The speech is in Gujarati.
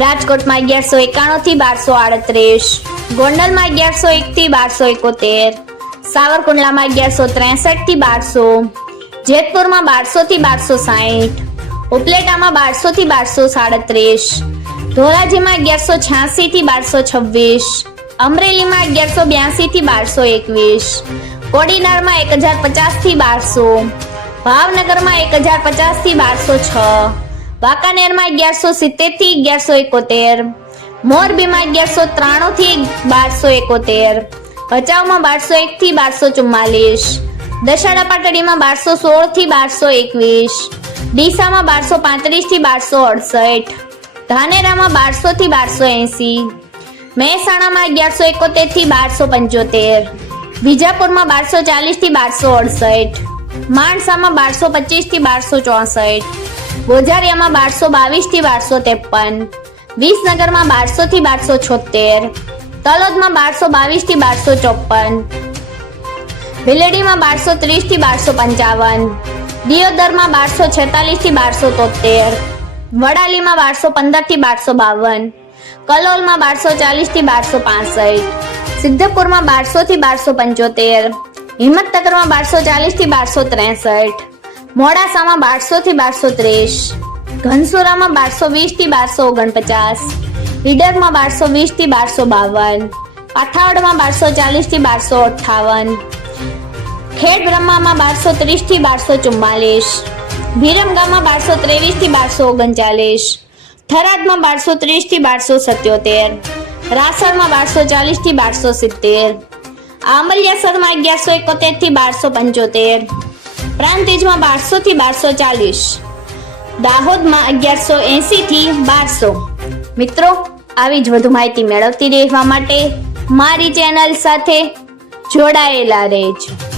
રાજકોટમાં અગિયારસો એકાણું થી બારસો આડત્રીસ, ગોંડલમાં અગિયારસો એક થી બારસો એકોતેર, સાવરકુંડલામાં અગિયારસો ત્રેસઠથી બારસો, જેતપુરમાં બારસો થી બારસો સાહીઠ, ઉપલેટામાં બારસો થી બારસો સાડત્રીસ, ધોરાજીમાં અગિયારસો છ્યાસી થી બારસો છવ્વીસ, અમરેલીમાં અગિયારસો બ્યાસી થી બારસો એકવીસ, કોડીનારમાં એક હજાર પચાસથી બારસો, ભાવનગરમાં એક હજાર પચાસથી બારસો છ વાંકાનેરમાં અગિયારસો સિત્તેરથી અગિયારસો એકોતેર. મોરબીમાં અગિયારસો ત્રાણું થી બારસો એકોતેર. ભચાઉમાં બારસો એક થી બારસો ચુમ્માલીસ. દશાડા પાટડીમાં બારસો સોળથી બારસો એકવીસ. ડીસામાં બારસો પાંત્રીસથી બારસો અડસઠ. ધાનેરામાં બારસો થી બારસો એંસી. મહેસાણામાં અગિયારસો એકોતેરથી બારસો પંચોતેર. વિજાપુરમાં બારસો ચાલીસથી બારસો અડસઠ. માણસામાં બારસો પચીસથી બારસો ચોસઠ. ગોઝારિયામાં બારસો બાવીસથી બારસો ત્રેપન, વિસનગરમાં બારસો થી બારસો છોતેર, તલોદમાં બારસો બાવીસથી બારસો ચોપન, ભીલેડીમાં બારસો ત્રીસથી બારસો પંચાવન, દિયોદરમાં બારસો છેતાલીસથી બારસો તોતેર, વડાલીમાં બારસો પંદરથી બારસો બાવન, કલોલમાં બારસો ચાલીસથી બારસો પાસઠ, સિદ્ધપુરમાં બારસો થી બારસો પંચોતેર, હિંમતનગરમાં બારસો ચાલીસથી બારસો ત્રેસઠ મોડાસામાં બારસો થી બારસો ત્રીસ, ઘનસુરામાં બારસો વીસથી બારસો ઓગણપચાસ, ઈડરમાં બારસો વીસથી બારસો બાવન, પાથાવડમાં બારસો ચાલીસથી બારસો અઠ્ઠાવન ખેડ બ્રહ્મામાં બારસો ત્રીસથી બારસો ચુમ્માલીસ વિરમગામમાં બારસો ત્રેવીસથી બારસો ઓગણચાલીસ, થરાદમાં બારસો ત્રીસથી બારસો સત્યોતેર, રાસણમાં બારસો ચાલીસથી બારસો સિત્તેર, આંબલિયાસરમાં અગિયારસો એકોતેરથી બારસો પંચોતેર પ્રાંતિજમાં બારસો થી બારસો ચાલીસ. દાહોદમાં અગિયારસો એસી થી બારસો. મિત્રો, આવી જ વધુ માહિતી મેળવતી રહેવા માટે મારી ચેનલ સાથે જોડાયેલા રહેજો.